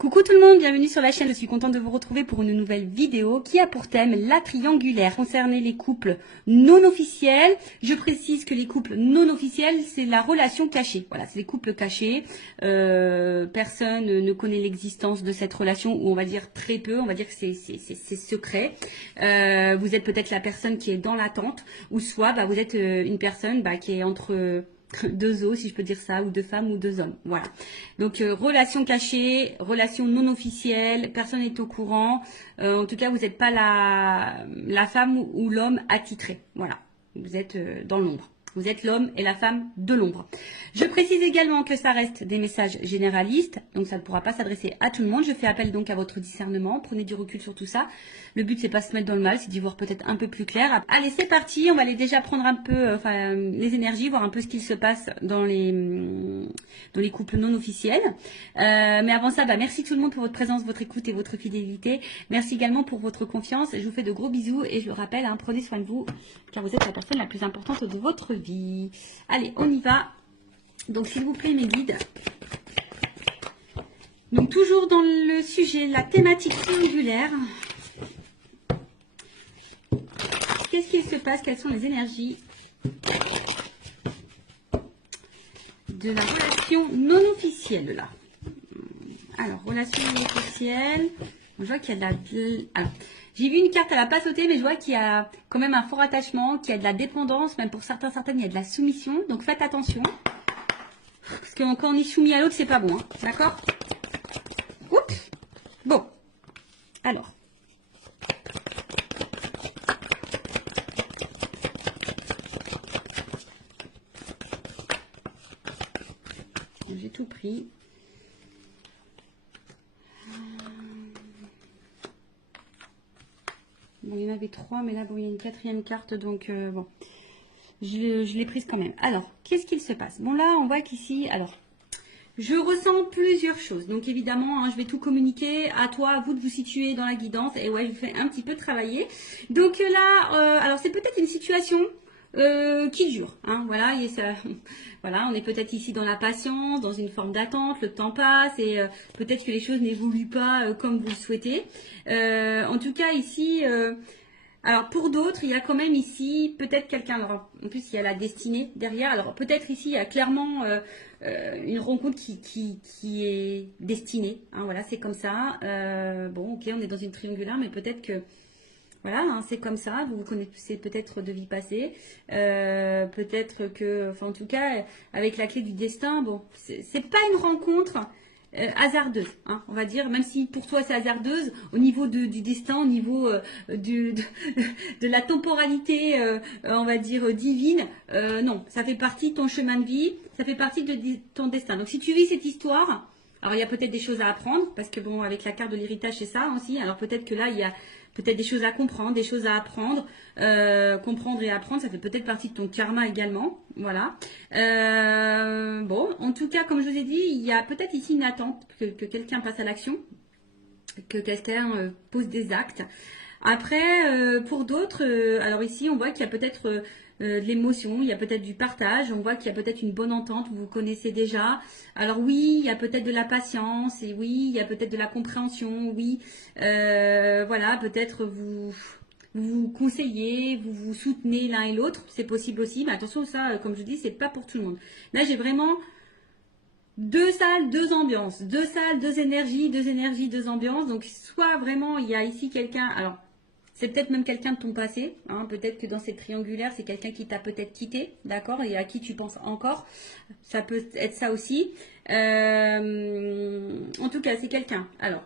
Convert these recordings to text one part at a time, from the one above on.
Coucou tout le monde, bienvenue sur la chaîne. Je suis contente de vous retrouver pour une nouvelle vidéo qui a pour thème la triangulaire. Concernant les couples non officiels, je précise que les couples non officiels, c'est la relation cachée. Voilà, c'est les couples cachés. Personne ne connaît l'existence de cette relation, ou on va dire très peu, on va dire que c'est secret. Vous êtes peut-être la personne qui est dans l'attente, ou soit vous êtes une personne qui est entre deux os, si je peux dire ça, ou deux femmes ou deux hommes. Voilà. Donc relation cachée, relation non officielle, personne n'est au courant. En tout cas, vous n'êtes pas la femme ou l'homme attitré. Voilà. Vous êtes dans l'ombre. Vous êtes l'homme et la femme de l'ombre. Je précise également que ça reste des messages généralistes, donc ça ne pourra pas s'adresser à tout le monde. Je fais appel donc à votre discernement. Prenez du recul sur tout ça. Le but, c'est pas se mettre dans le mal, c'est d'y voir peut-être un peu plus clair. Allez, c'est parti. On va aller déjà prendre un peu les énergies, voir un peu ce qu'il se passe dans les couples non officiels. Mais avant ça, merci tout le monde pour votre présence, votre écoute et votre fidélité. Merci également pour votre confiance. Je vous fais de gros bisous et je le rappelle, prenez soin de vous, car vous êtes la personne la plus importante de votre vie. Allez, on y va. Donc, s'il vous plaît, mes guides. Donc, toujours dans le sujet, la thématique triangulaire. Qu'est-ce qu'il se passe? Quelles sont les énergies de la relation non officielle, là? Alors, relation non officielle. Je vois qu'il y a de la... J'ai vu une carte, elle n'a pas sauté, mais je vois qu'il y a quand même un fort attachement, qu'il y a de la dépendance, même pour certaines, il y a de la soumission. Donc, faites attention. Parce que quand on est soumis à l'autre, c'est pas bon. D'accord? Oups. Bon. Alors. J'ai tout pris. Bon, il y en avait trois, mais là, bon, il y a une quatrième carte, donc bon. Je l'ai prise quand même. Alors, qu'est-ce qu'il se passe? Bon, là, on voit qu'ici, alors, je ressens plusieurs choses. Donc, évidemment, je vais tout communiquer. À toi, à vous de vous situer dans la guidance. Et ouais, je vous fais un petit peu travailler. Donc là, alors, c'est peut-être une situation qui dure. Voilà, et ça, voilà, on est peut-être ici dans la patience, dans une forme d'attente. Le temps passe et peut-être que les choses n'évoluent pas comme vous le souhaitez. En tout cas, ici... alors pour d'autres, il y a quand même ici peut-être quelqu'un, alors en plus il y a la destinée derrière, alors peut-être ici il y a clairement une rencontre qui est destinée, voilà, c'est comme ça. Bon, ok, on est dans une triangulaire, mais peut-être que, voilà, c'est comme ça, vous vous connaissez peut-être de vie passée, peut-être que, enfin en tout cas, avec la clé du destin, bon, c'est pas une rencontre hasardeuse, on va dire, même si pour toi c'est hasardeuse, au niveau du destin, au niveau de la temporalité, on va dire divine, non, ça fait partie de ton chemin de vie, ça fait partie de ton destin. Donc si tu vis cette histoire, alors il y a peut-être des choses à apprendre, parce que bon, avec la carte de l'héritage c'est ça aussi, alors peut-être que là il y a peut-être des choses à comprendre, des choses à apprendre. Comprendre et apprendre, ça fait peut-être partie de ton karma également. Voilà. Bon, en tout cas, comme je vous ai dit, il y a peut-être ici une attente que quelqu'un passe à l'action, que quelqu'un pose des actes. Après, pour d'autres, alors ici, on voit qu'il y a peut-être de l'émotion, il y a peut-être du partage, on voit qu'il y a peut-être une bonne entente, vous connaissez déjà. Alors oui, il y a peut-être de la patience, et oui, il y a peut-être de la compréhension, oui. Voilà, peut-être vous conseillez, vous vous soutenez l'un et l'autre, c'est possible aussi. Mais attention, ça, comme je dis, c'est pas pour tout le monde. Là, j'ai vraiment... deux salles, deux ambiances. Deux salles, deux énergies, deux ambiances. Donc, soit vraiment, il y a ici quelqu'un... Alors, c'est peut-être même quelqu'un de ton passé. Peut-être que dans cette triangulaire, c'est quelqu'un qui t'a peut-être quitté, d'accord, et à qui tu penses encore. Ça peut être ça aussi. En tout cas, c'est quelqu'un, alors,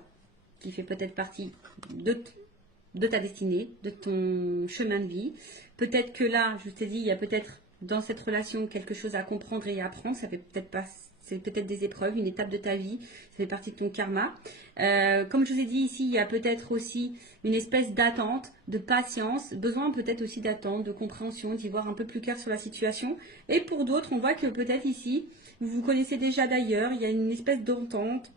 qui fait peut-être partie de ta destinée, de ton chemin de vie. Peut-être que là, je t'ai dit, il y a peut-être dans cette relation quelque chose à comprendre et à apprendre. Ça fait peut-être pas... C'est peut-être des épreuves, une étape de ta vie, ça fait partie de ton karma. Comme je vous ai dit ici, il y a peut-être aussi une espèce d'attente, de patience, besoin peut-être aussi d'attente, de compréhension, d'y voir un peu plus clair sur la situation. Et pour d'autres, on voit que peut-être ici, vous vous connaissez déjà d'ailleurs, il y a une espèce d'entente,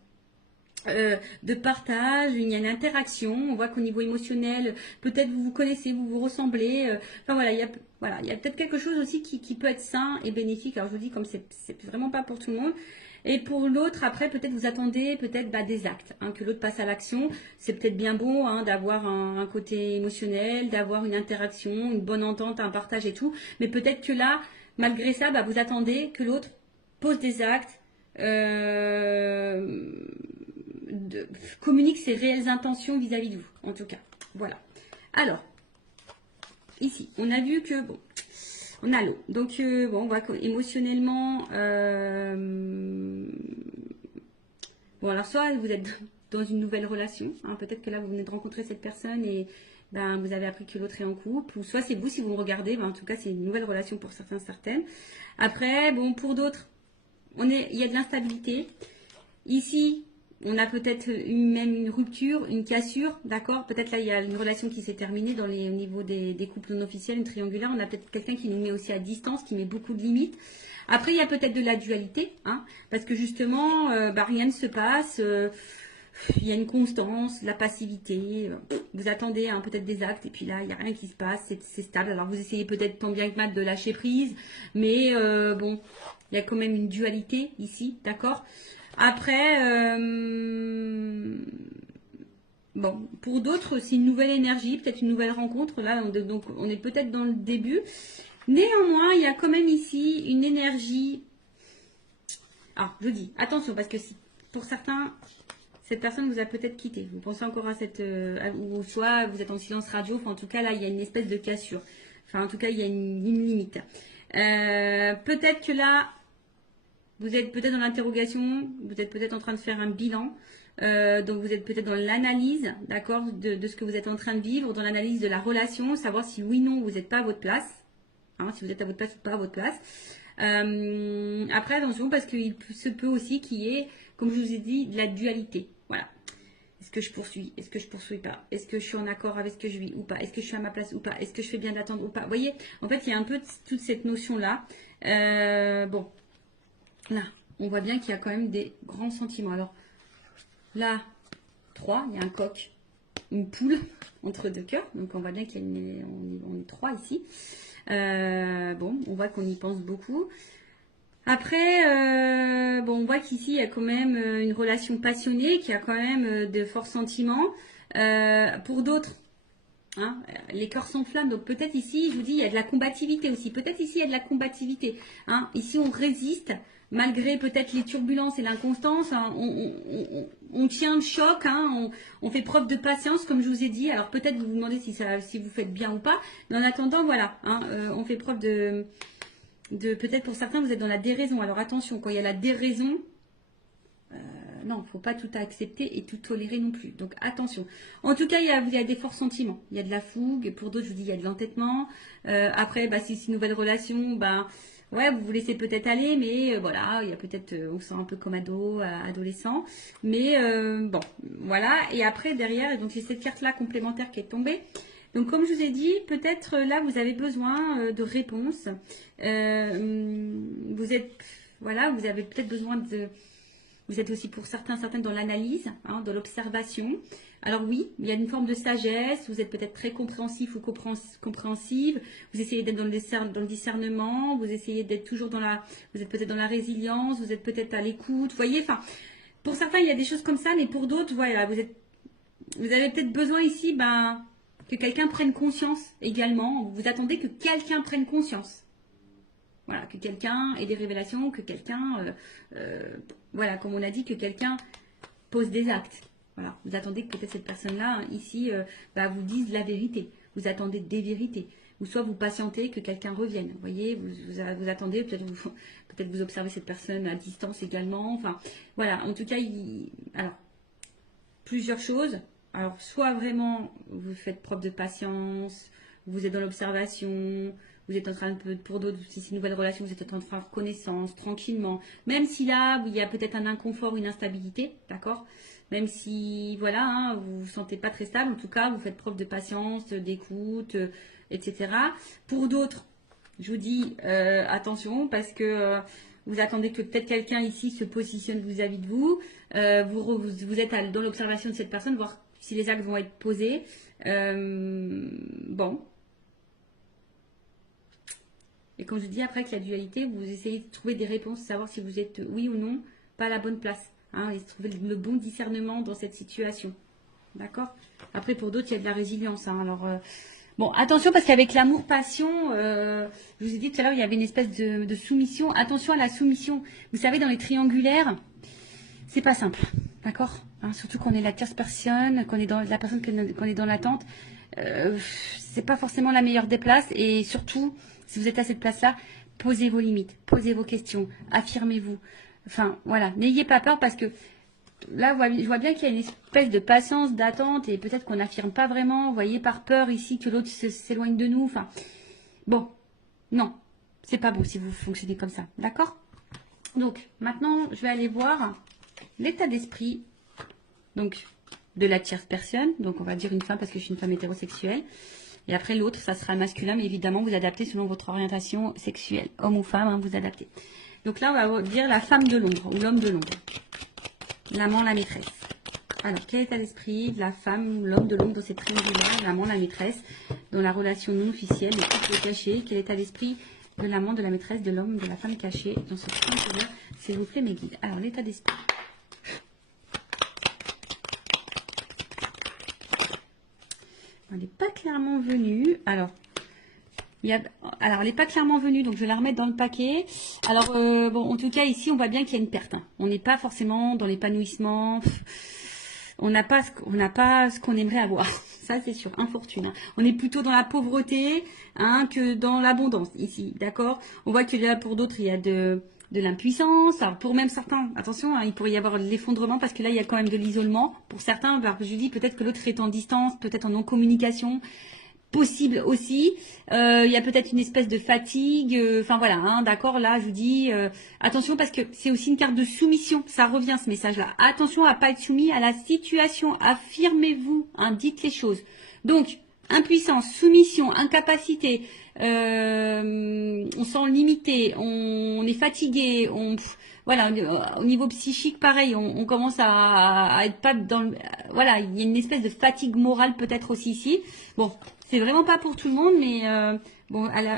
de partage, il y a une interaction, on voit qu'au niveau émotionnel, peut-être vous vous connaissez, vous vous ressemblez, enfin voilà, il y a peut-être quelque chose aussi qui peut être sain et bénéfique. Alors je vous dis, comme c'est vraiment pas pour tout le monde, Et pour l'autre, après, peut-être vous attendez peut-être des actes, hein, que l'autre passe à l'action. C'est peut-être bien bon, hein, d'avoir un côté émotionnel, d'avoir une interaction, une bonne entente, un partage et tout. Mais peut-être que là, malgré ça, vous attendez que l'autre pose des actes, communique ses réelles intentions vis-à-vis de vous, en tout cas. Voilà. Alors, ici, on a vu que, bon, on a l'eau. Donc, bon, on voit qu'émotionnellement, bon, alors soit vous êtes dans une nouvelle relation, hein, peut-être que là, vous venez de rencontrer cette personne et vous avez appris que l'autre est en couple, ou soit c'est vous si vous me regardez, en tout cas, c'est une nouvelle relation pour certains, certaines. Après, bon, pour d'autres, il y a de l'instabilité. Ici, on a peut-être même une rupture, une cassure, d'accord? Peut-être là, il y a une relation qui s'est terminée au niveau des couples non officiels, une triangulaire. On a peut-être quelqu'un qui nous met aussi à distance, qui met beaucoup de limites. Après, il y a peut-être de la dualité, hein, parce que justement, rien ne se passe. Il y a une constance, de la passivité. Vous attendez, hein, peut-être des actes, et puis là, il n'y a rien qui se passe, c'est stable. Alors, vous essayez peut-être tant bien que mal de lâcher prise, mais bon, il y a quand même une dualité ici, d'accord? Après, bon, pour d'autres, c'est une nouvelle énergie, peut-être une nouvelle rencontre. Là, donc, on est peut-être dans le début. Néanmoins, il y a quand même ici une énergie. Ah, je dis, attention, parce que si, pour certains, cette personne vous a peut-être quitté. Vous pensez encore à cette... ou soit vous êtes en silence radio. Enfin, en tout cas, là, il y a une espèce de cassure. Enfin, en tout cas, il y a une limite. Peut-être que là, vous êtes peut-être dans l'interrogation, vous êtes peut-être en train de faire un bilan. Donc vous êtes peut-être dans l'analyse, d'accord, de ce que vous êtes en train de vivre, dans l'analyse de la relation, savoir si oui ou non vous n'êtes pas à votre place, hein, si vous êtes à votre place ou pas à votre place. Après attention parce qu'il se peut aussi qu'il y ait, comme je vous ai dit, de la dualité. Voilà. Est-ce que je poursuis? Est-ce que je poursuis pas? Est-ce que je suis en accord avec ce que je vis ou pas? Est-ce que je suis à ma place ou pas? Est-ce que je fais bien d'attendre ou pas? Vous voyez, en fait, il y a un peu toute cette notion-là. Bon, là, on voit bien qu'il y a quand même des grands sentiments. Alors, là, 3, il y a un coq, une poule entre deux cœurs. Donc, on voit bien qu'on est 3 ici. Bon, on voit qu'on y pense beaucoup. Après, bon, on voit qu'ici, il y a quand même une relation passionnée, qui a quand même de forts sentiments. Pour d'autres, hein, les cœurs s'enflamment. Donc peut-être ici, je vous dis, il y a de la combativité aussi. Peut-être ici, il y a de la combativité. Hein. Ici, on résiste, malgré peut-être les turbulences et l'inconstance. Hein, on tient le choc, hein, on fait preuve de patience, comme je vous ai dit. Alors peut-être vous vous demandez si vous faites bien ou pas. Mais en attendant, voilà, hein, on fait preuve de peut-être pour certains, vous êtes dans la déraison. Alors attention, quand il y a la déraison, non, il ne faut pas tout accepter et tout tolérer non plus. Donc attention. En tout cas, il y a des forts sentiments. Il y a de la fougue. Pour d'autres, je vous dis, il y a de l'entêtement. Après, si c'est une nouvelle relation, ouais, vous vous laissez peut-être aller, mais voilà, il y a peut-être, on se sent un peu comme ado, adolescent. Mais bon, voilà. Et après, derrière, donc j'ai cette carte-là complémentaire qui est tombée. Donc, comme je vous ai dit, peut-être là, vous avez besoin de réponses. Vous avez peut-être besoin de... Vous êtes aussi pour certaines dans l'analyse, hein, dans l'observation. Alors oui, il y a une forme de sagesse, vous êtes peut-être très compréhensif ou compréhensive, vous essayez d'être dans le discernement, vous essayez d'être toujours vous êtes peut-être dans la résilience, vous êtes peut-être à l'écoute, vous voyez, enfin, pour certains il y a des choses comme ça, mais pour d'autres, voilà, vous avez peut-être besoin ici, que quelqu'un prenne conscience également, vous attendez que quelqu'un prenne conscience. Voilà, que quelqu'un ait des révélations, que quelqu'un, voilà, comme on a dit, que quelqu'un pose des actes. Voilà, vous attendez que peut-être cette personne-là, ici, vous dise la vérité. Vous attendez des vérités. Ou soit vous patientez que quelqu'un revienne. Vous voyez, vous attendez, peut-être vous observez cette personne à distance également. Enfin, voilà, en tout cas, alors, plusieurs choses. Alors, soit vraiment, vous faites preuve de patience, vous êtes dans l'observation, vous êtes en train de, pour d'autres, si c'est une nouvelle relation, vous êtes en train de faire connaissance, tranquillement. Même si là, il y a peut-être un inconfort, une instabilité, d'accord? Même si, voilà, hein, vous vous sentez pas très stable, en tout cas, vous faites preuve de patience, d'écoute, etc. Pour d'autres, je vous dis attention, parce que vous attendez que peut-être quelqu'un ici se positionne vis-à-vis de vous. Vous êtes dans l'observation de cette personne, voir si les actes vont être posés. Bon. Et comme je dis, après que la dualité, vous essayez de trouver des réponses, savoir si vous êtes oui ou non pas la bonne place. Hein, et trouver le bon discernement dans cette situation. D'accord? Après, pour d'autres, il y a de la résilience. Hein, alors, bon, attention, parce qu'avec l'amour-passion, je vous ai dit tout à l'heure, il y avait une espèce de soumission. Attention à la soumission. Vous savez, dans les triangulaires, c'est pas simple. D'accord? Hein, surtout qu'on est la tierce personne, qu'on est dans la personne qu'on est dans l'attente. C'est pas forcément la meilleure des places. Et surtout, si vous êtes à cette place-là, posez vos limites, posez vos questions, affirmez-vous. Enfin, voilà, n'ayez pas peur parce que là, je vois bien qu'il y a une espèce de patience, d'attente et peut-être qu'on n'affirme pas vraiment, vous voyez, par peur ici que l'autre s'éloigne de nous. Enfin, bon, non, c'est pas beau si vous fonctionnez comme ça, d'accord? Donc, maintenant, je vais aller voir l'état d'esprit, donc, de la tierce personne. Donc, on va dire une femme parce que je suis une femme hétérosexuelle. Et après, l'autre, ça sera masculin, mais évidemment, vous adaptez selon votre orientation sexuelle. Homme ou femme, hein, vous adaptez. Donc là, on va dire la femme de l'ombre ou l'homme de l'ombre. L'amant, la maîtresse. Alors, quel état d'esprit de la femme ou l'homme de l'ombre dans cette triangulaire, l'amant, la maîtresse, dans la relation non officielle, le couple caché? Quel état d'esprit de l'amant, de la maîtresse, de l'homme, de la femme cachée dans ce triangulaire? S'il vous plaît, mes guides. Alors, l'état d'esprit. Elle n'est pas clairement venue. Alors, elle n'est pas clairement venue, donc je vais la remettre dans le paquet. Alors, bon, en tout cas, ici, on voit bien qu'il y a une perte. Hein. On n'est pas forcément dans l'épanouissement. On n'a pas ce qu'on aimerait avoir. Ça, c'est sûr, infortune. Hein. On est plutôt dans la pauvreté hein, que dans l'abondance, ici, d'accord? On voit que là, pour d'autres, il y a de l'impuissance. Alors, pour même certains, attention, hein, il pourrait y avoir l'effondrement parce que là, il y a quand même de l'isolement. Pour certains, je dis peut-être que l'autre est en distance, peut-être en non-communication. Possible aussi. Il y a peut-être une espèce de fatigue. Enfin voilà, hein, d'accord. Là, je vous dis attention parce que c'est aussi une carte de soumission. Ça revient ce message-là. Attention à pas être soumis à la situation. Affirmez-vous. Hein, dites les choses. Donc impuissance, soumission, incapacité. On sent limité. On est fatigué. Voilà, au niveau psychique, pareil, on commence à être pas dans le... Voilà, il y a une espèce de fatigue morale peut-être aussi ici. Bon, c'est vraiment pas pour tout le monde, mais bon, elle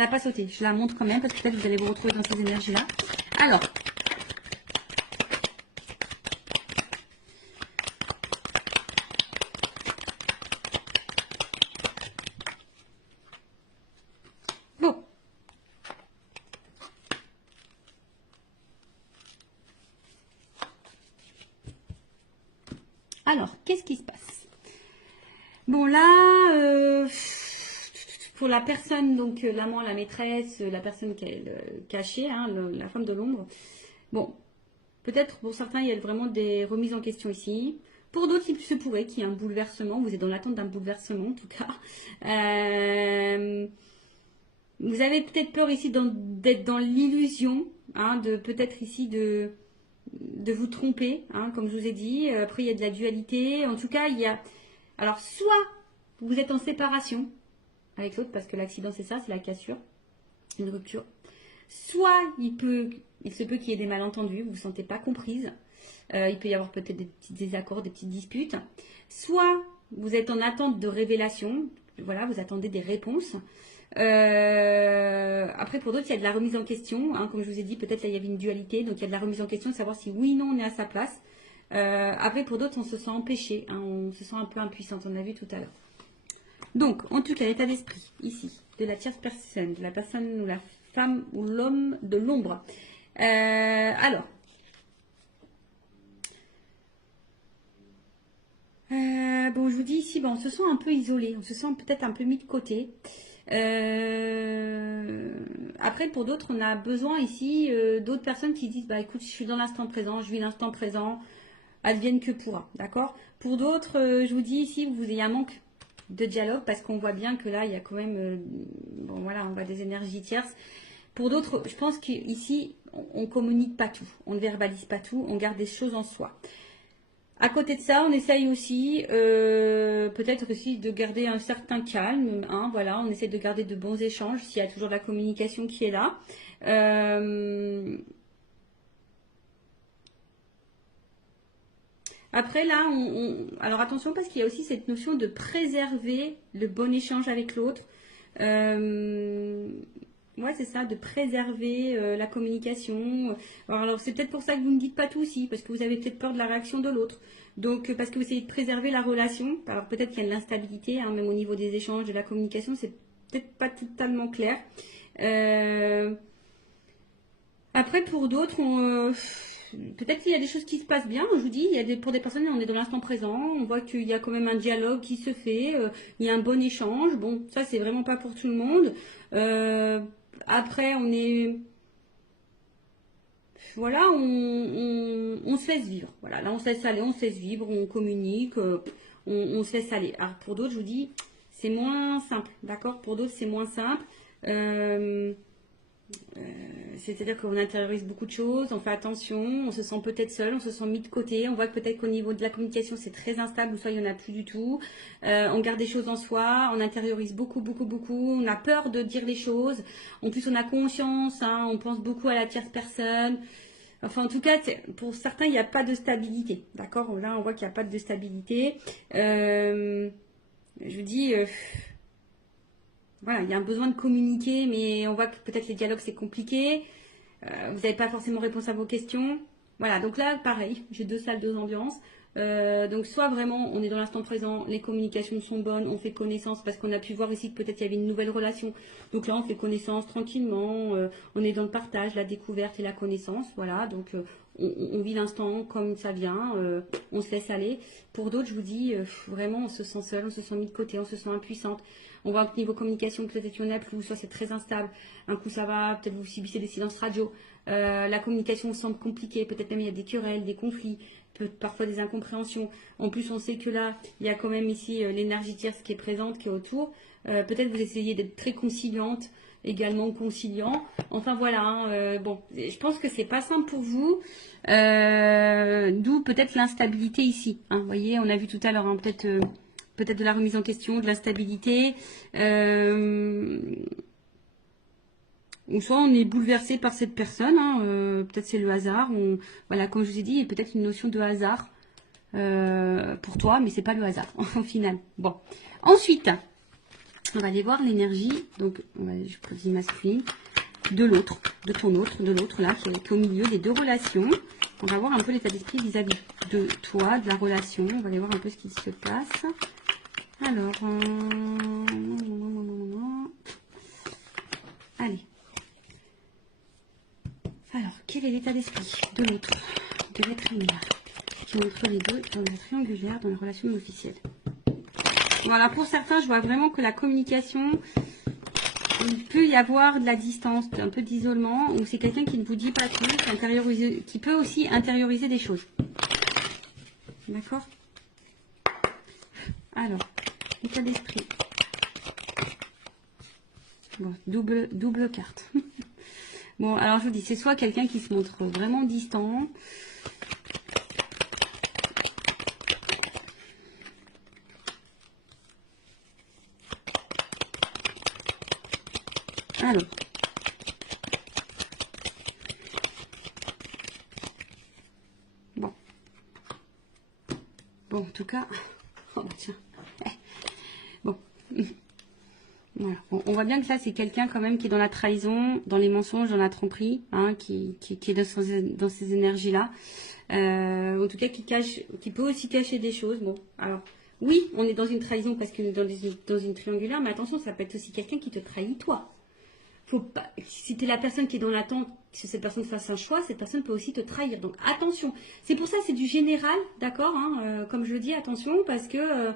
a pas sauté. Je la montre quand même parce que peut-être vous allez vous retrouver dans ces énergies-là. Alors. Bon. Alors, qu'est-ce qui se passe? Bon, là, pour la personne, donc l'amant, la maîtresse, la personne qui est cachée, hein, la femme de l'ombre, bon, peut-être pour certains, il y a vraiment des remises en question ici. Pour d'autres, il se pourrait qu'il y ait un bouleversement. Vous êtes dans l'attente d'un bouleversement, en tout cas. Vous avez peut-être peur ici d'être dans l'illusion, hein, de peut-être ici de vous tromper, hein, comme je vous ai dit. Après, il y a de la dualité. En tout cas, il y a... Alors, soit vous êtes en séparation avec l'autre, parce que l'accident, c'est ça, c'est la cassure, une rupture. Soit il se peut qu'il y ait des malentendus, vous ne vous sentez pas comprise. Il peut y avoir peut-être des petits désaccords, des petites disputes. Soit vous êtes en attente de révélation, voilà, vous attendez des réponses. Après, pour d'autres, il y a de la remise en question. Hein, comme je vous ai dit, peut-être là, il y avait une dualité. Donc, il y a de la remise en question de savoir si oui ou non on est à sa place. Après, pour d'autres, on se sent empêché. Hein, on se sent un peu impuissante. On a vu tout à l'heure. Donc, en tout cas, l'état d'esprit, ici, de la tierce personne, de la personne ou la femme ou l'homme de l'ombre. Alors. Bon, je vous dis ici, bon, on se sent un peu isolé. On se sent peut-être un peu mis de côté. Après, pour d'autres, on a besoin ici d'autres personnes qui disent, bah écoute, je suis dans l'instant présent, je vis l'instant présent, advienne que pourra, d'accord? Pour d'autres, je vous dis ici, vous ayez un manque de dialogue parce qu'on voit bien que là, il y a quand même, bon voilà, on voit des énergies tierces. Pour d'autres, je pense qu'ici, on communique pas tout, on ne verbalise pas tout, on garde des choses en soi. À côté de ça, on essaye aussi, peut-être aussi de garder un certain calme. Hein, voilà, on essaie de garder de bons échanges s'il y a toujours de la communication qui est là. Après là, alors attention parce qu'il y a aussi cette notion de préserver le bon échange avec l'autre. Ouais, c'est ça, de préserver la communication. Alors, c'est peut-être pour ça que vous ne dites pas tout aussi, parce que vous avez peut-être peur de la réaction de l'autre. Donc, parce que vous essayez de préserver la relation. Alors, peut-être qu'il y a de l'instabilité, hein, même au niveau des échanges, de la communication, c'est peut-être pas totalement clair. Euh, Après, pour d'autres, peut-être qu'il y a des choses qui se passent bien. Je vous dis, pour des personnes, on est dans l'instant présent. On voit qu'il y a quand même un dialogue qui se fait. Il y a un bon échange. Bon, ça, c'est vraiment pas pour tout le monde. Euh, Après, voilà, on se laisse vivre. Voilà, là, on se laisse aller, on se laisse vivre, on communique, on se laisse aller. Alors, pour d'autres, je vous dis, c'est moins simple. D'accord? Pour d'autres, c'est moins simple. Euh, C'est-à-dire qu'on intériorise beaucoup de choses, on fait attention, on se sent peut-être seul, on se sent mis de côté, on voit que peut-être qu'au niveau de la communication c'est très instable ou soit il n'y en a plus du tout. On garde des choses en soi, on intériorise beaucoup, beaucoup, beaucoup, on a peur de dire les choses. En plus on a conscience, hein, on pense beaucoup à la tierce personne. Enfin en tout cas pour certains il n'y a pas de stabilité. D'accord? Là on voit qu'il n'y a pas de stabilité. Je vous dis... voilà, il y a un besoin de communiquer, mais on voit que peut-être les dialogues c'est compliqué. Vous n'avez pas forcément réponse à vos questions. Voilà, donc là, pareil, j'ai deux salles, deux ambiances. Donc soit vraiment on est dans l'instant présent, les communications sont bonnes, on fait connaissance parce qu'on a pu voir ici que peut-être il y avait une nouvelle relation. Donc là on fait connaissance tranquillement, on est dans le partage, la découverte et la connaissance. Voilà, donc on vit l'instant comme ça vient, on se laisse aller. Pour d'autres, je vous dis, vraiment on se sent seul, on se sent mis de côté, on se sent impuissante. On voit que niveau communication, peut-être qu'il y en a plus, soit c'est très instable. Un coup ça va, peut-être vous subissez des silences radio. La communication semble compliquée, peut-être même il y a des querelles, des conflits, parfois des incompréhensions. En plus, on sait que là, il y a quand même ici l'énergie tierce qui est présente, qui est autour. Peut-être vous essayez d'être très conciliante, également conciliant. Enfin voilà, hein, bon, je pense que c'est pas simple pour vous. D'où peut-être l'instabilité ici. Hein. Vous voyez, on a vu tout à l'heure, hein, peut-être de la remise en question, de l'instabilité. Ou soit on est bouleversé par cette personne, hein, peut-être c'est le hasard. Voilà, comme je vous ai dit, il y a peut-être une notion de hasard pour toi, mais c'est pas le hasard au final. Bon, ensuite, on va aller voir l'énergie. Donc, je précise masculine de l'autre, de l'autre là, qui est au milieu des deux relations. On va voir un peu l'état d'esprit vis-à-vis de toi, de la relation. On va aller voir un peu ce qui se passe. Alors, allez. Alors, quel est l'état d'esprit de l'autre, de l'être humain, qui est entre les deux dans la triangulaire, dans la relation officielle? Voilà, pour certains, je vois vraiment que la communication, il peut y avoir de la distance, un peu d'isolement, ou c'est quelqu'un qui ne vous dit pas tout, qui peut aussi intérioriser des choses. D'accord? Alors, état d'esprit. Bon, double carte. Bon, alors je vous dis, c'est soit quelqu'un qui se montre vraiment distant. Alors. Bon. Bon, en tout cas. Oh, bah, tiens. Bon. Voilà. Bon, on voit bien que là, c'est quelqu'un quand même qui est dans la trahison, dans les mensonges, dans la tromperie, hein, qui est dans ces énergies-là. En tout cas, qui peut aussi cacher des choses. Bon, alors, oui, on est dans une trahison parce qu'on est dans une triangulaire, mais attention, ça peut être aussi quelqu'un qui te trahit toi. Faut pas, si tu es la personne qui est dans l'attente que cette personne fasse un choix, cette personne peut aussi te trahir. Donc attention. C'est pour ça c'est du général, d'accord, hein, comme je le dis, attention, parce que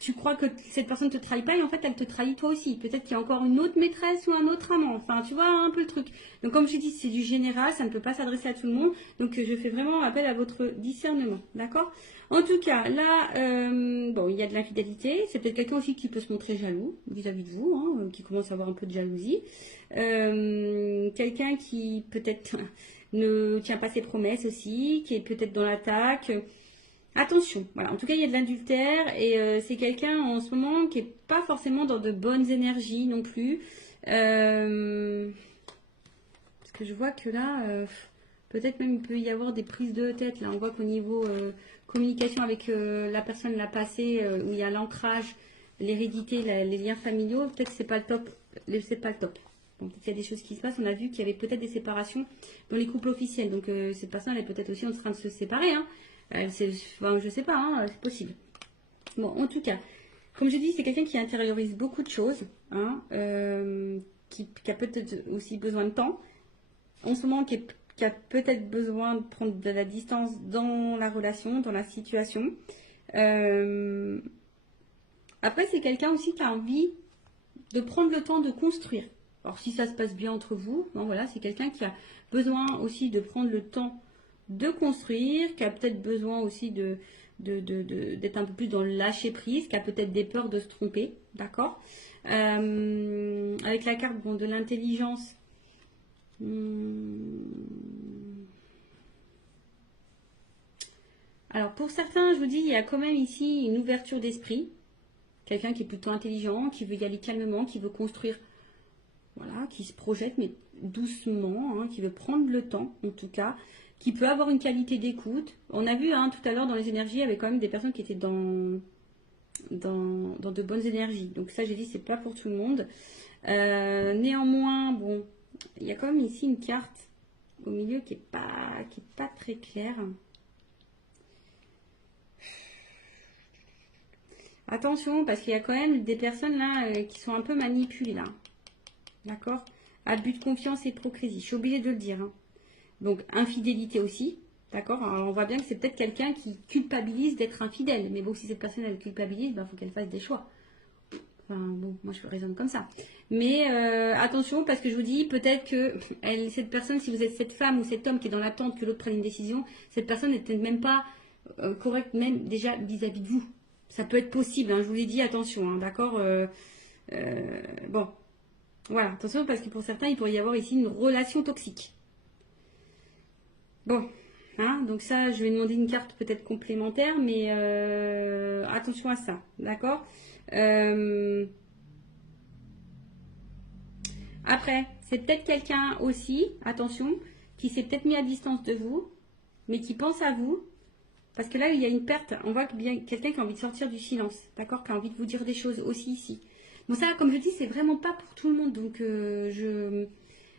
tu crois que cette personne te trahit pas et en fait elle te trahit toi aussi. Peut-être qu'il y a encore une autre maîtresse ou un autre amant. Enfin, tu vois un peu le truc. Donc comme je dis, c'est du général, ça ne peut pas s'adresser à tout le monde. Donc je fais vraiment appel à votre discernement, d'accord? En tout cas, là, bon, il y a de l'infidélité. C'est peut-être quelqu'un aussi qui peut se montrer jaloux vis-à-vis de vous, hein, qui commence à avoir un peu de jalousie. Quelqu'un qui peut-être ne tient pas ses promesses aussi, qui est peut-être dans l'attaque. Attention, voilà. En tout cas, il y a de l'adultère et c'est quelqu'un en ce moment qui n'est pas forcément dans de bonnes énergies non plus. Parce que je vois que là, peut-être même il peut y avoir des prises de tête. Là, on voit qu'au niveau communication avec la personne l'a passé, où il y a l'ancrage, l'hérédité, les liens familiaux, peut-être que c'est pas le top. C'est pas le top. Bon, peut-être qu'il y a des choses qui se passent. On a vu qu'il y avait peut-être des séparations dans les couples officiels. Donc, cette personne, elle est peut-être aussi en train de se séparer. Hein. Enfin, je sais pas, hein, c'est possible. Bon, en tout cas, comme je dis, c'est quelqu'un qui intériorise beaucoup de choses, hein, qui a peut-être aussi besoin de temps. En ce moment, qui a peut-être besoin de prendre de la distance dans la relation, dans la situation. Après, c'est quelqu'un aussi qui a envie de prendre le temps de construire. Alors, si ça se passe bien entre vous, bon, voilà, c'est quelqu'un qui a besoin aussi de prendre le temps de construire, qui a peut-être besoin aussi d'être un peu plus dans le lâcher prise, qui a peut-être des peurs de se tromper, d'accord. Avec la carte bon, de l'intelligence, alors pour certains, je vous dis, il y a quand même ici une ouverture d'esprit, quelqu'un qui est plutôt intelligent, qui veut y aller calmement, qui veut construire, voilà, qui se projette mais doucement, hein, qui veut prendre le temps en tout cas, qui peut avoir une qualité d'écoute. On a vu hein, tout à l'heure dans les énergies, il y avait quand même des personnes qui étaient dans de bonnes énergies. Donc ça, j'ai dit, c'est pas pour tout le monde. Néanmoins, bon, il y a quand même ici une carte au milieu qui est pas très claire. Attention, parce qu'il y a quand même des personnes là qui sont un peu manipulées là. D'accord? Abus de confiance et hypocrisie. Je suis obligée de le dire. Hein. Donc, infidélité aussi. D'accord? On voit bien que c'est peut-être quelqu'un qui culpabilise d'être infidèle. Mais bon, si cette personne elle culpabilise, il faut qu'elle fasse des choix. Enfin, bon, moi je raisonne comme ça. Mais attention, parce que je vous dis, peut-être que cette personne, si vous êtes cette femme ou cet homme qui est dans l'attente que l'autre prenne une décision, cette personne n'est peut-être même pas correcte, même déjà vis-à-vis de vous. Ça peut être possible, hein, je vous l'ai dit, attention, hein, d'accord. Bon, voilà, attention, parce que pour certains, il pourrait y avoir ici une relation toxique. Bon, hein, donc ça, je vais demander une carte peut-être complémentaire, mais attention à ça, d'accord. Après, c'est peut-être quelqu'un aussi, attention, qui s'est peut-être mis à distance de vous, mais qui pense à vous. Parce que là, il y a une perte. On voit bien quelqu'un qui a envie de sortir du silence, d'accord, qui a envie de vous dire des choses aussi ici. Bon, ça, comme je dis, c'est vraiment pas pour tout le monde. Donc,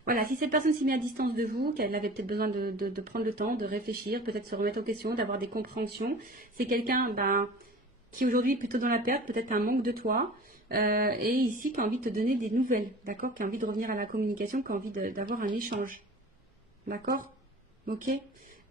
voilà, si cette personne s'est mise à distance de vous, qu'elle avait peut-être besoin de prendre le temps, de réfléchir, peut-être se remettre en question, d'avoir des compréhensions, c'est quelqu'un qui aujourd'hui est plutôt dans la perte, peut-être un manque de toi, et ici qui a envie de te donner des nouvelles, d'accord, qui a envie de revenir à la communication, qui a envie d'avoir un échange, d'accord, ok.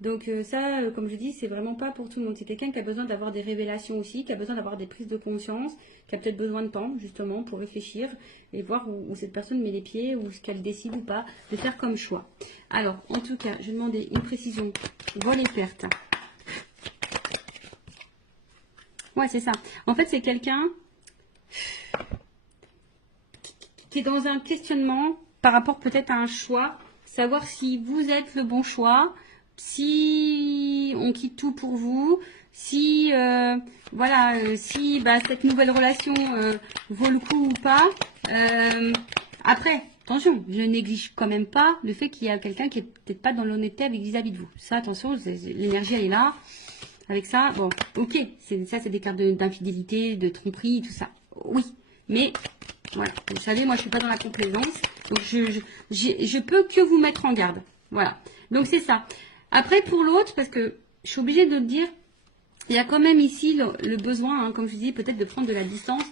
Donc ça, comme je dis, c'est vraiment pas pour tout le monde. C'est quelqu'un qui a besoin d'avoir des révélations aussi, qui a besoin d'avoir des prises de conscience, qui a peut-être besoin de temps justement pour réfléchir et voir où cette personne met les pieds, ou ce qu'elle décide ou pas de faire comme choix. Alors, en tout cas, je vais demander une précision. Vol et perte. Ouais, c'est ça. En fait, c'est quelqu'un qui est dans un questionnement par rapport peut-être à un choix, savoir si vous êtes le bon choix, si on quitte tout pour vous, si voilà, si cette nouvelle relation vaut le coup ou pas. Après, attention, je néglige quand même pas le fait qu'il y a quelqu'un qui est peut-être pas dans l'honnêteté vis-à-vis de vous. Ça, attention, l'énergie elle est là. Avec ça, bon, ok, ça c'est des cartes d'infidélité, de tromperie, tout ça. Oui, mais voilà, vous savez, moi je suis pas dans la complaisance, donc je peux que vous mettre en garde. Voilà, donc c'est ça. Après pour l'autre, parce que je suis obligée de le dire, il y a quand même ici le besoin, hein, comme je dis, peut-être de prendre de la distance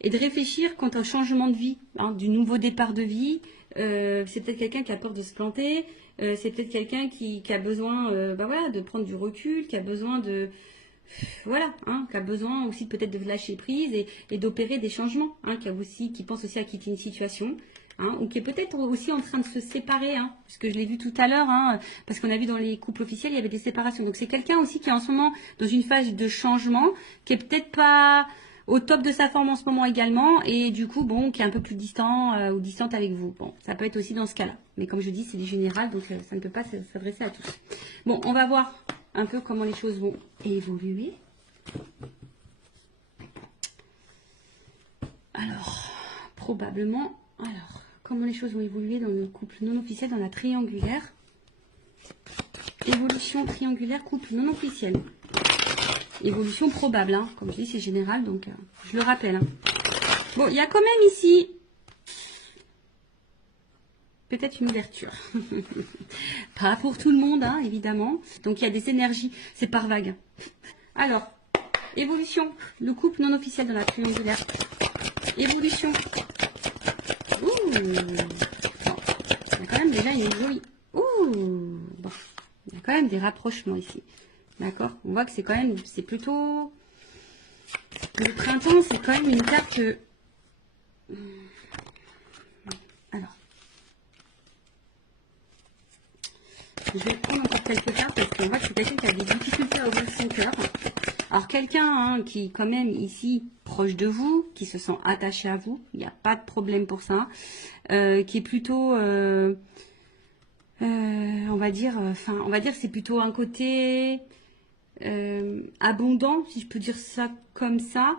et de réfléchir quant au changement de vie, hein, du nouveau départ de vie. C'est peut-être quelqu'un qui a peur de se planter, c'est peut-être quelqu'un qui a besoin voilà, de prendre du recul, qui a besoin de... Voilà, hein, qui a besoin aussi peut-être de lâcher prise et d'opérer des changements, hein, qui pense aussi à quitter une situation, hein, ou qui est peut-être aussi en train de se séparer, hein, puisque je l'ai vu tout à l'heure, hein, parce qu'on a vu dans les couples officiels, il y avait des séparations. Donc c'est quelqu'un aussi qui est en ce moment dans une phase de changement, qui est peut-être pas au top de sa forme en ce moment également, et du coup, bon, qui est un peu plus distant ou distante avec vous. Bon, ça peut être aussi dans ce cas-là. Mais comme je dis, c'est du général, donc ça ne peut pas s'adresser à tous. Bon, on va voir un peu comment les choses vont évoluer. Alors, probablement, comment les choses vont évoluer dans le couple non officiel, dans la triangulaire. Évolution triangulaire, couple non officiel. Évolution probable, hein. Comme je dis, c'est général, donc je le rappelle. Hein. Bon, il y a quand même ici peut-être une ouverture. Pas pour tout le monde, hein, évidemment. Donc il y a des énergies, c'est par vague. Alors, évolution, le couple non officiel dans la triangulaire. Évolution. Ouh. Bon, il y a quand même déjà une jolie. Ouh. Bon, il y a quand même des rapprochements ici. D'accord. On voit que c'est quand même, c'est plutôt le printemps, c'est quand même une carte. Alors, je vais prendre encore quelques cartes parce qu'on voit que c'est quelqu'un qui a des difficultés à ouvrir son cœur. Alors quelqu'un hein, qui quand même ici proche de vous, qui se sent attaché à vous, il n'y a pas de problème pour ça, qui est plutôt, on va dire c'est plutôt un côté abondant, si je peux dire ça comme ça.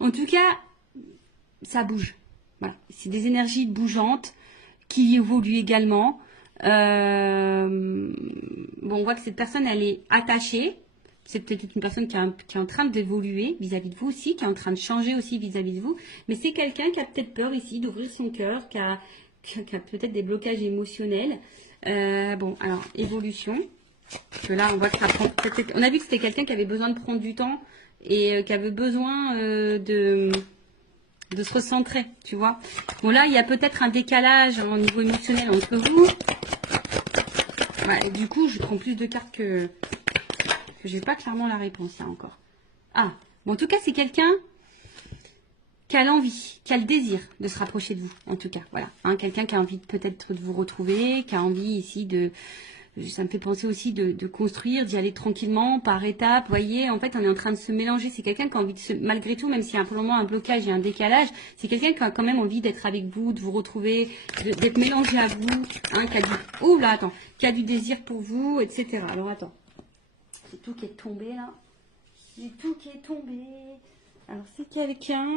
En tout cas, ça bouge. Voilà, c'est des énergies bougeantes qui évoluent également. Bon, on voit que cette personne, elle est attachée. C'est peut-être une personne qui est en train d'évoluer vis-à-vis de vous aussi, qui est en train de changer aussi vis-à-vis de vous. Mais c'est quelqu'un qui a peut-être peur ici d'ouvrir son cœur, qui a peut-être des blocages émotionnels. Bon, alors, évolution. Parce que là, on voit que ça prend... On a vu que c'était quelqu'un qui avait besoin de prendre du temps et qui avait besoin de se recentrer, tu vois. Bon, là, il y a peut-être un décalage au niveau émotionnel entre vous. Ouais, du coup, je prends plus de cartes que j'ai pas clairement la réponse, là, encore. Ah, bon, en tout cas, c'est quelqu'un qui a l'envie, qui a le désir de se rapprocher de vous, en tout cas, voilà. Hein, quelqu'un qui a envie peut-être de vous retrouver, qui a envie ici de... Ça me fait penser aussi de construire, d'y aller tranquillement, par étapes. Vous voyez, en fait, on est en train de se mélanger. C'est quelqu'un qui a envie de se... Malgré tout, même s'il y a pour le moment un blocage et un décalage, c'est quelqu'un qui a quand même envie d'être avec vous, de vous retrouver, d'être mélangé à vous. Hein, qui a du... Ouh là, attends. Qui a du désir pour vous, etc. Alors, attends. C'est tout qui est tombé, là. C'est tout qui est tombé. Alors, c'est quelqu'un...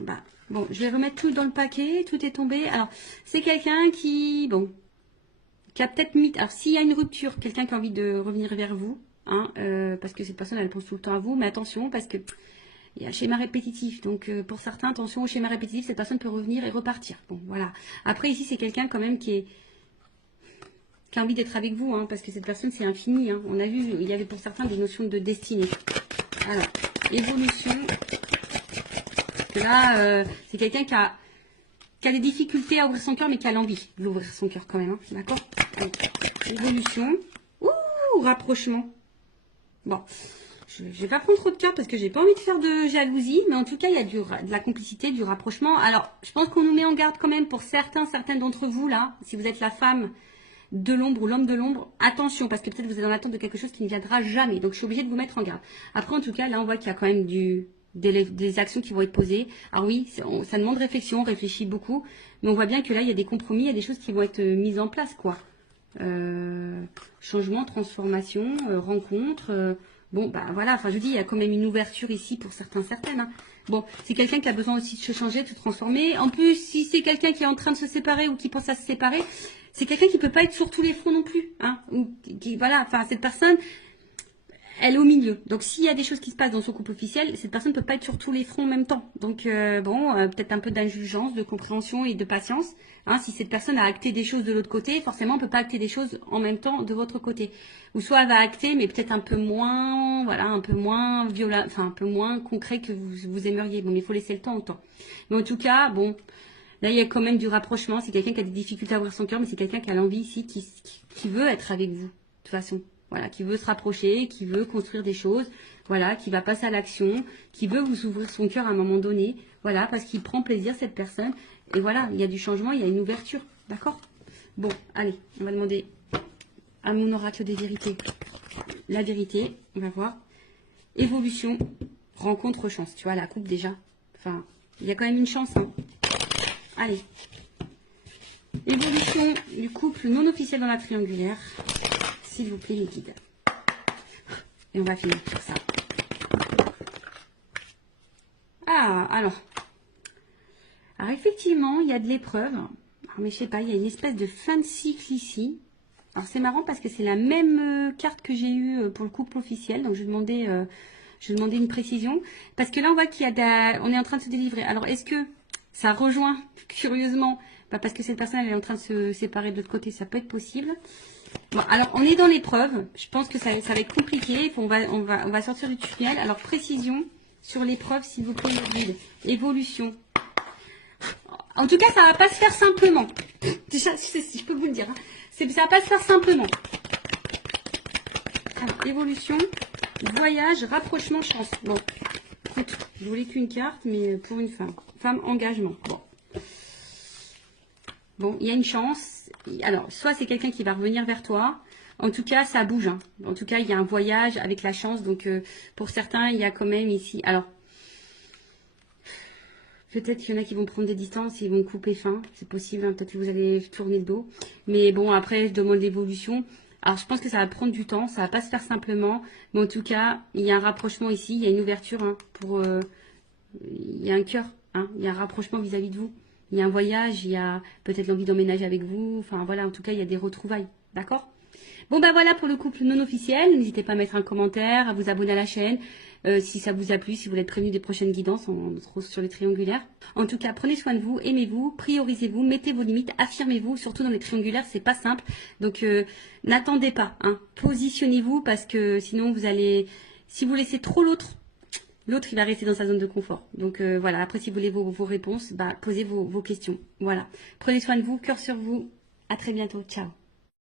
Bah, bon, je vais remettre tout dans le paquet. Tout est tombé. Alors, c'est quelqu'un qui... Bon... qui a peut-être mis... Alors, s'il y a une rupture, quelqu'un qui a envie de revenir vers vous, hein, parce que cette personne, elle pense tout le temps à vous, mais attention, parce que il y a un schéma répétitif. Donc, pour certains, attention au schéma répétitif, cette personne peut revenir et repartir. Bon, voilà. Après, ici, c'est quelqu'un quand même qui a envie d'être avec vous, hein, parce que cette personne, c'est infini. Hein. On a vu, il y avait pour certains des notions de destinée. Alors, évolution. Parce que là, c'est quelqu'un qui a des difficultés à ouvrir son cœur, mais qui a l'envie d'ouvrir son cœur quand même. Hein, d'accord. Évolution. Ouh, rapprochement. Bon, je ne vais pas prendre trop de cœur parce que j'ai pas envie de faire de jalousie, mais en tout cas, il y a de la complicité, du rapprochement. Alors, je pense qu'on nous met en garde quand même pour certaines d'entre vous, là, si vous êtes la femme de l'ombre ou l'homme de l'ombre, attention, parce que peut-être vous êtes en attente de quelque chose qui ne viendra jamais. Donc, je suis obligée de vous mettre en garde. Après, en tout cas, là, on voit qu'il y a quand même des actions qui vont être posées. Alors oui, ça demande réflexion, on réfléchit beaucoup, mais on voit bien que là, il y a des compromis, il y a des choses qui vont être mises en place, quoi. Changement, transformation, rencontre. Bon, bah voilà, enfin je vous dis, il y a quand même une ouverture ici pour certaines. Hein. Bon, c'est quelqu'un qui a besoin aussi de se changer, de se transformer. En plus, si c'est quelqu'un qui est en train de se séparer ou qui pense à se séparer, c'est quelqu'un qui peut pas être sur tous les fronts non plus. Hein, ou voilà, enfin cette personne, elle est au milieu. Donc s'il y a des choses qui se passent dans son couple officiel, cette personne ne peut pas être sur tous les fronts en même temps. Donc peut-être un peu d'indulgence, de compréhension et de patience. Hein, si cette personne a acté des choses de l'autre côté, forcément on ne peut pas acter des choses en même temps de votre côté. Ou soit elle va acter, mais peut-être un peu moins, voilà, un peu moins violent, enfin un peu moins concret que vous aimeriez. Bon, mais il faut laisser le temps au temps. Mais en tout cas, bon, là il y a quand même du rapprochement. C'est quelqu'un qui a des difficultés à ouvrir son cœur, mais c'est quelqu'un qui a l'envie ici, qui veut être avec vous, de toute façon. Voilà, qui veut se rapprocher, qui veut construire des choses, voilà, qui va passer à l'action, qui veut vous ouvrir son cœur à un moment donné, voilà, parce qu'il prend plaisir, cette personne. Et voilà, il y a du changement, il y a une ouverture, d'accord? Bon, allez, on va demander à mon oracle des vérités la vérité, on va voir. Évolution, rencontre, chance, tu vois, la coupe déjà. Enfin, il y a quand même une chance, hein. Allez. Évolution du couple non officiel dans la triangulaire. S'il vous plaît, les guides. Et on va finir sur ça. Ah, alors. Alors, effectivement, il y a de l'épreuve. Mais je sais pas, il y a une espèce de fin de cycle ici. Alors, c'est marrant parce que c'est la même carte que j'ai eue pour le couple officiel. Donc, je vais demander Je vais demander une précision. Parce que là, on voit qu'il y a on est en train de se délivrer. Alors, est-ce que ça rejoint, curieusement, parce que cette personne elle est en train de se séparer de l'autre côté, ça peut être possible. Bon, alors, on est dans l'épreuve. Je pense que ça va être compliqué. On va sortir du tunnel. Alors, précision sur l'épreuve, s'il vous plaît, guide. Évolution. En tout cas, ça va pas se faire simplement. Déjà, je peux vous le dire. Hein. Ça va pas se faire simplement. Alors, évolution, voyage, rapprochement, chance. Bon, écoute, je voulais qu'une carte, mais pour une femme. Femme, engagement. Bon, il y a une chance. Alors, soit c'est quelqu'un qui va revenir vers toi. En tout cas, ça bouge. Hein. En tout cas, il y a un voyage avec la chance. Donc, pour certains, il y a quand même ici... Alors, peut-être qu'il y en a qui vont prendre des distances et ils vont couper fin. C'est possible, hein, peut-être que vous allez tourner le dos. Mais bon, après, je demande l'évolution. Alors, je pense que ça va prendre du temps. Ça va pas se faire simplement. Mais en tout cas, il y a un rapprochement ici. Il y a une ouverture. Hein, il y a un cœur. Hein, il y a un rapprochement vis-à-vis de vous. Il y a un voyage. Il y a peut-être l'envie d'emménager avec vous. Enfin, voilà. En tout cas, il y a des retrouvailles. D'accord ? Bon, ben voilà pour le couple non officiel. N'hésitez pas à mettre un commentaire, à vous abonner à la chaîne. Si ça vous a plu, si vous voulez être prévenu des prochaines guidances, on se retrouve sur les triangulaires. En tout cas, prenez soin de vous, aimez-vous, priorisez-vous, mettez vos limites, affirmez-vous, surtout dans les triangulaires, c'est pas simple. Donc, n'attendez pas, hein. Positionnez-vous parce que sinon vous allez, si vous laissez trop l'autre, il va rester dans sa zone de confort. Donc voilà, après si vous voulez vos réponses, posez vos questions. Voilà. Prenez soin de vous, cœur sur vous. À très bientôt. Ciao.